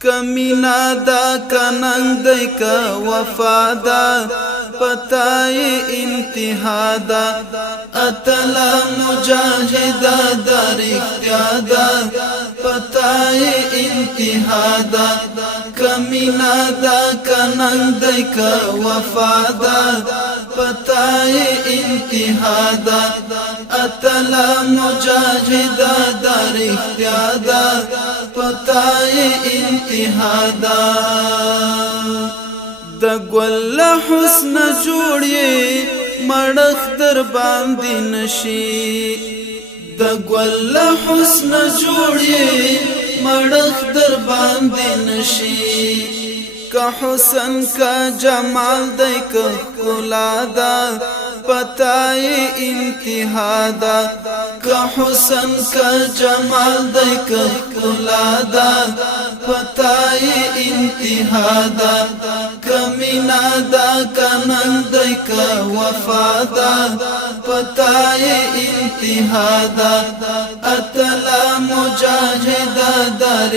کمینا دا کننگ دی کا وفادا پتائی انتہا دا اتلا مجاہد در اختیادا پتائی انتہا دا کمینا دا کننگ دی کا وفادا پتائی انتہا دا اتلا مجاہد در اختیادا پتائی انتہا دا د ګل حسن جوړې مړخ در باندې نشي د ګل حسن جوړې مړخ در باندې نشي کا حسن کا جمال دی کا کلادا پتائی انتہا دا کا حسن کا جمال دی کا کلادا پتائی انتہا دا کمینا دا کننگ دی کا وفادا پتائی انتہا دا اتلا مجاہد در